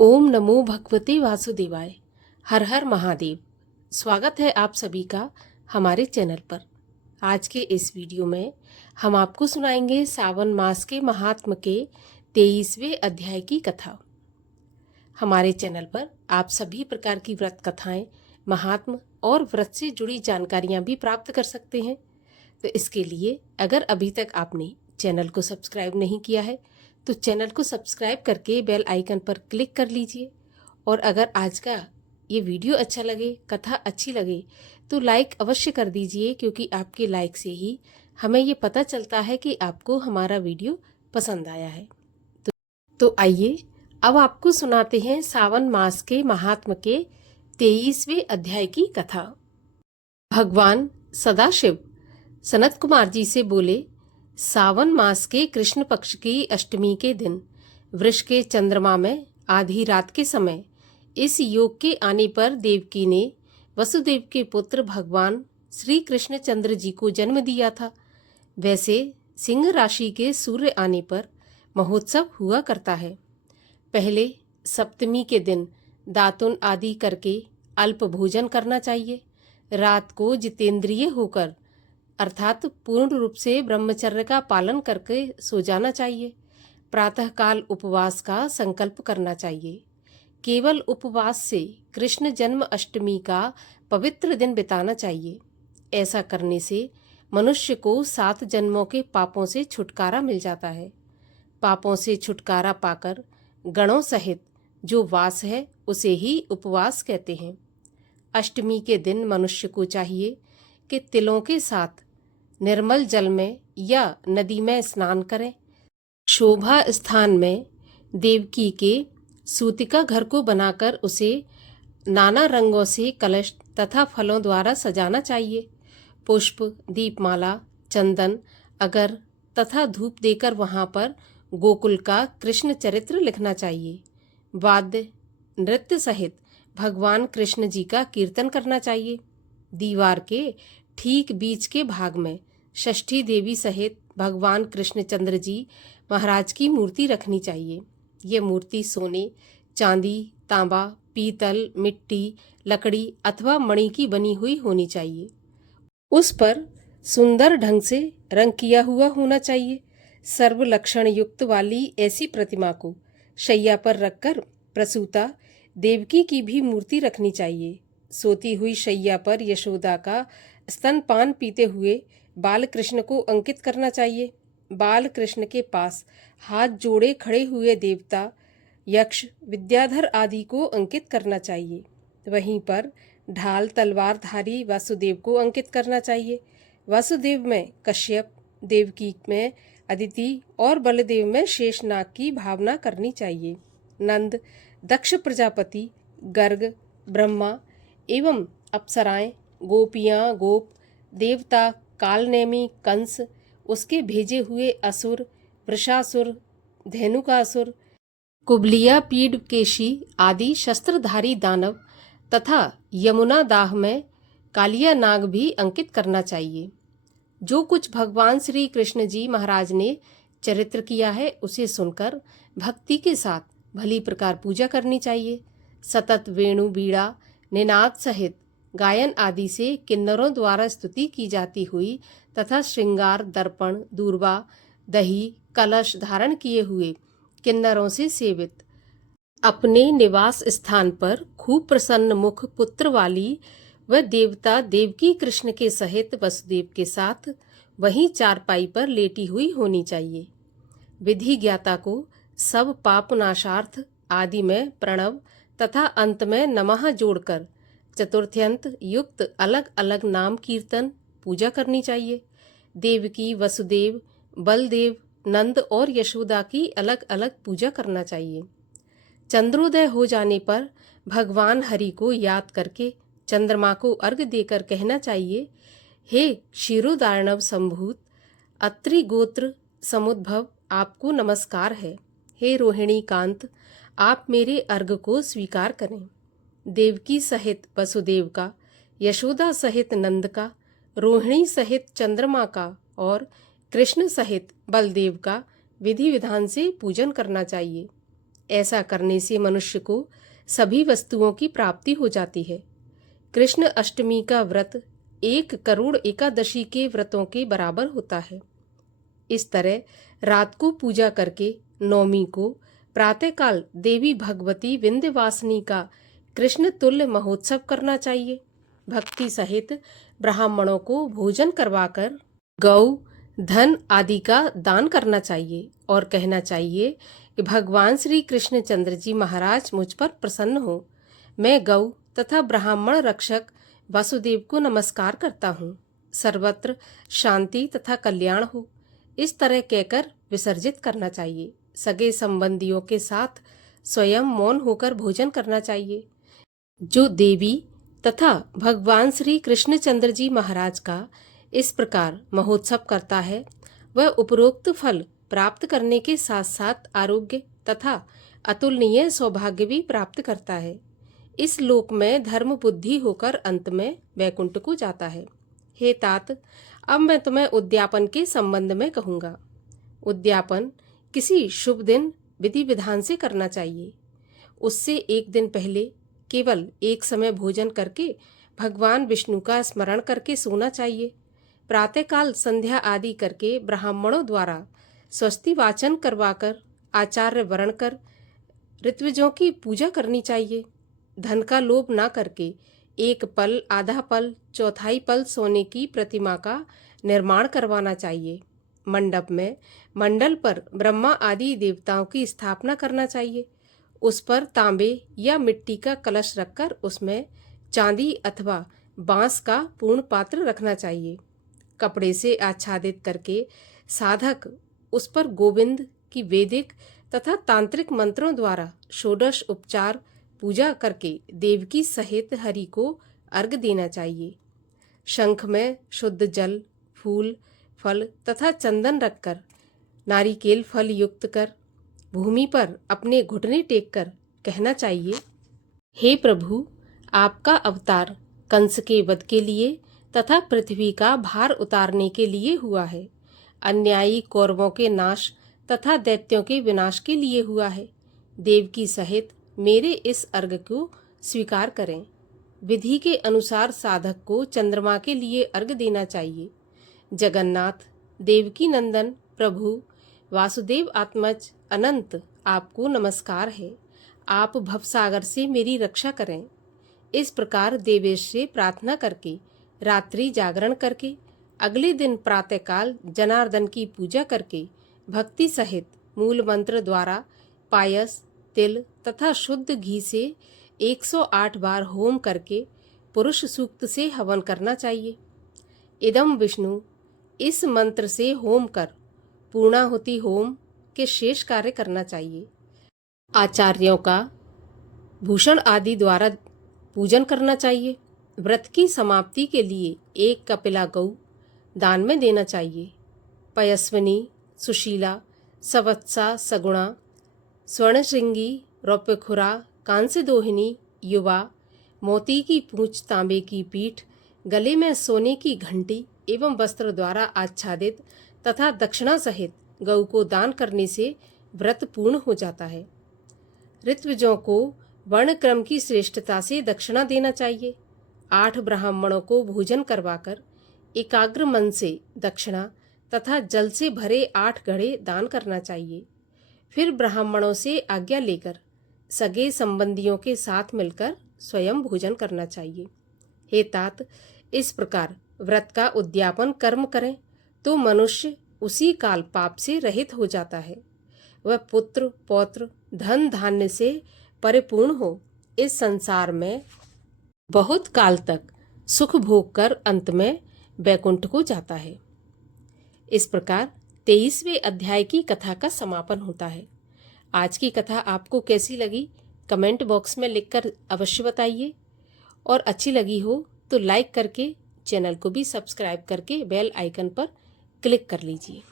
ओम नमो भगवते वासुदेवाय। हर हर महादेव। स्वागत है आप सभी का हमारे चैनल पर। आज के इस वीडियो में हम आपको सुनाएंगे सावन मास के महात्म के 23वें अध्याय की कथा। हमारे चैनल पर आप सभी प्रकार की व्रत कथाएं, महात्म और व्रत से जुड़ी जानकारियां भी प्राप्त कर सकते हैं। तो इसके लिए अगर अभी तक आपने चैनल को सब्सक्राइब नहीं किया है तो चैनल को सब्सक्राइब करके बेल आइकन पर क्लिक कर लीजिए। और अगर आज का ये वीडियो अच्छा लगे, कथा अच्छी लगे तो लाइक अवश्य कर दीजिए, क्योंकि आपके लाइक से ही हमें ये पता चलता है कि आपको हमारा वीडियो पसंद आया है। तो आइए अब आपको सुनाते हैं सावन मास के महात्म के 23वें अध्याय की कथा। भगवान सदाशिव सनत कुमार जी से बोले, सावन मास के कृष्ण पक्ष की अष्टमी के दिन वृष के चंद्रमा में आधी रात के समय इस योग के आने पर देवकी ने वसुदेव के पुत्र भगवान श्री कृष्ण चंद्र जी को जन्म दिया था। वैसे सिंह राशि के सूर्य आने पर महोत्सव हुआ करता है। पहले सप्तमी के दिन दातुन आदि करके अल्प भोजन करना चाहिए। रात को जितेंद्रिय होकर अर्थात पूर्ण रूप से ब्रह्मचर्य का पालन करके सो जाना चाहिए। प्रातःकाल उपवास का संकल्प करना चाहिए। केवल उपवास से कृष्ण जन्म अष्टमी का पवित्र दिन बिताना चाहिए। ऐसा करने से मनुष्य को 7 जन्मों के पापों से छुटकारा मिल जाता है। पापों से छुटकारा पाकर गणों सहित जो वास है उसे ही उपवास कहते हैं। अष्टमी के दिन मनुष्य को चाहिए कि तिलों के साथ निर्मल जल में या नदी में स्नान करें। शोभा स्थान में देवकी के सूतिका घर को बनाकर उसे नाना रंगों से कलश तथा फलों द्वारा सजाना चाहिए। पुष्प, दीपमाला, चंदन, अगर तथा धूप देकर वहां पर गोकुल का कृष्ण चरित्र लिखना चाहिए। वाद्य नृत्य सहित भगवान कृष्ण जी का कीर्तन करना चाहिए। दीवार के ठीक बीच के भाग में षष्ठी देवी सहित भगवान कृष्णचंद्र जी महाराज की मूर्ति रखनी चाहिए। ये मूर्ति सोने, चांदी, तांबा, पीतल, मिट्टी, लकड़ी अथवा मणि की बनी हुई होनी चाहिए। उस पर सुंदर ढंग से रंग किया हुआ होना चाहिए। सर्व लक्षण युक्त वाली ऐसी प्रतिमा को शैया पर रखकर प्रसूता देवकी की भी मूर्ति रखनी चाहिए। सोती हुई शैया पर यशोदा का स्तनपान पीते हुए बाल कृष्ण को अंकित करना चाहिए। बाल कृष्ण के पास हाथ जोड़े खड़े हुए देवता, यक्ष, विद्याधर आदि को अंकित करना चाहिए। वहीं पर ढाल तलवारधारी वासुदेव को अंकित करना चाहिए। वासुदेव में कश्यप, देवकी में अदिति और बलदेव में शेषनाग की भावना करनी चाहिए। नंद, दक्ष प्रजापति, गर्ग, ब्रह्मा एवं अप्सराएं, गोपियां, गोप, देवता, कालनेमी, कंस, उसके भेजे हुए असुर, वृषासुर, धेनुकासुर, कुबलिया, पीड केशी आदि शस्त्रधारी दानव तथा यमुना दाह में कालिया नाग भी अंकित करना चाहिए। जो कुछ भगवान श्री कृष्ण जी महाराज ने चरित्र किया है उसे सुनकर भक्ति के साथ भली प्रकार पूजा करनी चाहिए। सतत वेणु, बीड़ा, निनाद सहित गायन आदि से किन्नरों द्वारा स्तुति की जाती हुई तथा श्रृंगार, दर्पण, दूर्वा, दही, कलश धारण किए हुए किन्नरों से सेवित अपने निवास स्थान पर खूब प्रसन्न मुख पुत्र वाली वह देवता देवकी कृष्ण के सहित वसुदेव के साथ वहीं चारपाई पर लेटी हुई होनी चाहिए। विधि ज्ञाता को सब पाप नाशार्थ आदि में प्रणव तथा अंत में नमः जोड़कर चतुर्थ्यंत युक्त अलग अलग नाम कीर्तन पूजा करनी चाहिए। देवकी, वसुदेव, बलदेव, नंद और यशोदा की अलग अलग पूजा करना चाहिए। चंद्रोदय हो जाने पर भगवान हरि को याद करके चंद्रमा को अर्घ देकर कहना चाहिए, हे क्षीरोदार्णव संभूत अत्रि गोत्र समुद्भव, आपको नमस्कार है। हे रोहिणी कांत, आप मेरे अर्घ को स्वीकार करें। देवकी सहित वसुदेव का, यशोदा सहित नंद का, रोहिणी सहित चंद्रमा का और कृष्ण सहित बलदेव का विधि विधान से पूजन करना चाहिए। ऐसा करने से मनुष्य को सभी वस्तुओं की प्राप्ति हो जाती है। कृष्ण अष्टमी का व्रत 1 करोड़ एकादशी के व्रतों के बराबर होता है। इस तरह रात को पूजा करके नवमी को प्रातःकाल देवी भगवती विंध्यवासिनी का कृष्ण तुल्य महोत्सव करना चाहिए। भक्ति सहित ब्राह्मणों को भोजन करवाकर गौ, धन आदि का दान करना चाहिए और कहना चाहिए कि भगवान श्री कृष्णचंद्र जी महाराज मुझ पर प्रसन्न हो। मैं गौ तथा ब्राह्मण रक्षक वासुदेव को नमस्कार करता हूँ। सर्वत्र शांति तथा कल्याण हो। इस तरह कहकर विसर्जित करना चाहिए। सगे संबंधियों के साथ स्वयं मौन होकर भोजन करना चाहिए। जो देवी तथा भगवान श्री कृष्णचंद्र जी महाराज का इस प्रकार महोत्सव करता है, वह उपरोक्त फल प्राप्त करने के साथ साथ आरोग्य तथा अतुलनीय सौभाग्य भी प्राप्त करता है। इस लोक में धर्म बुद्धि होकर अंत में वैकुंठ को जाता है। हे तात, अब मैं तुम्हें उद्यापन के संबंध में कहूँगा। उद्यापन किसी शुभ दिन विधि विधान से करना चाहिए। उससे एक दिन पहले केवल एक समय भोजन करके भगवान विष्णु का स्मरण करके सोना चाहिए। प्रातःकाल संध्या आदि करके ब्राह्मणों द्वारा स्वस्ति वाचन करवाकर आचार्य वर्ण कर ऋत्विजों की पूजा करनी चाहिए। धन का लोभ ना करके 1 पल, आधा पल, चौथाई पल सोने की प्रतिमा का निर्माण करवाना चाहिए। मंडप में मंडल पर ब्रह्मा आदि देवताओं की स्थापना करना चाहिए। उस पर तांबे या मिट्टी का कलश रखकर उसमें चांदी अथवा बांस का पूर्ण पात्र रखना चाहिए। कपड़े से आच्छादित करके साधक उस पर गोविंद की वैदिक तथा तांत्रिक मंत्रों द्वारा षोडश उपचार पूजा करके देवकी सहित हरि को अर्घ्य देना चाहिए। शंख में शुद्ध जल, फूल, फल तथा चंदन रखकर नारिकेल फल युक्त कर भूमि पर अपने घुटने टेक कर कहना चाहिए, हे प्रभु, आपका अवतार कंस के वध के लिए तथा पृथ्वी का भार उतारने के लिए हुआ है। अन्यायी कौरवों के नाश तथा दैत्यों के विनाश के लिए हुआ है। देवकी सहित मेरे इस अर्घ्य को स्वीकार करें। विधि के अनुसार साधक को चंद्रमा के लिए अर्घ्य देना चाहिए। जगन्नाथ, देवकी नंदन प्रभु वासुदेव आत्मज अनंत, आपको नमस्कार है। आप भवसागर से मेरी रक्षा करें। इस प्रकार देवेश से प्रार्थना करके रात्रि जागरण करके अगले दिन प्रातःकाल जनार्दन की पूजा करके भक्ति सहित मूल मंत्र द्वारा पायस, तिल तथा शुद्ध घी से 108 बार होम करके पुरुष सूक्त से हवन करना चाहिए। इदम विष्णु, इस मंत्र से होम कर पूर्णाहुति होम के शेष कार्य करना चाहिए। आचार्यों का भूषण आदि द्वारा पूजन करना चाहिए। व्रत की समाप्ति के लिए 1 कपिला गौ दान में देना चाहिए। पयस्विनी, सुशीला, सवत्सा, सगुणा, स्वर्णश्रृंगी, रौप्यखुरा, कांस्यदोहिनी, युवा, मोती की पूंछ, तांबे की पीठ, गले में सोने की घंटी एवं वस्त्र द्वारा आच्छादित तथा दक्षिणा सहित गौ को दान करने से व्रत पूर्ण हो जाता है। ऋत्विजों को वर्ण क्रम की श्रेष्ठता से दक्षिणा देना चाहिए। 8 ब्राह्मणों को भोजन करवाकर एकाग्र मन से दक्षिणा तथा जल से भरे 8 घड़े दान करना चाहिए। फिर ब्राह्मणों से आज्ञा लेकर सगे संबंधियों के साथ मिलकर स्वयं भोजन करना चाहिए। हे तात, इस प्रकार व्रत का उद्यापन कर्म करें तो मनुष्य उसी काल पाप से रहित हो जाता है। वह पुत्र, पौत्र, धन धान्य से परिपूर्ण हो इस संसार में बहुत काल तक सुख भोग कर अंत में वैकुंठ को जाता है। इस प्रकार 23वें अध्याय की कथा का समापन होता है। आज की कथा आपको कैसी लगी कमेंट बॉक्स में लिखकर अवश्य बताइए, और अच्छी लगी हो तो लाइक करके चैनल को भी सब्सक्राइब करके बेल आइकन पर क्लिक कर लीजिए।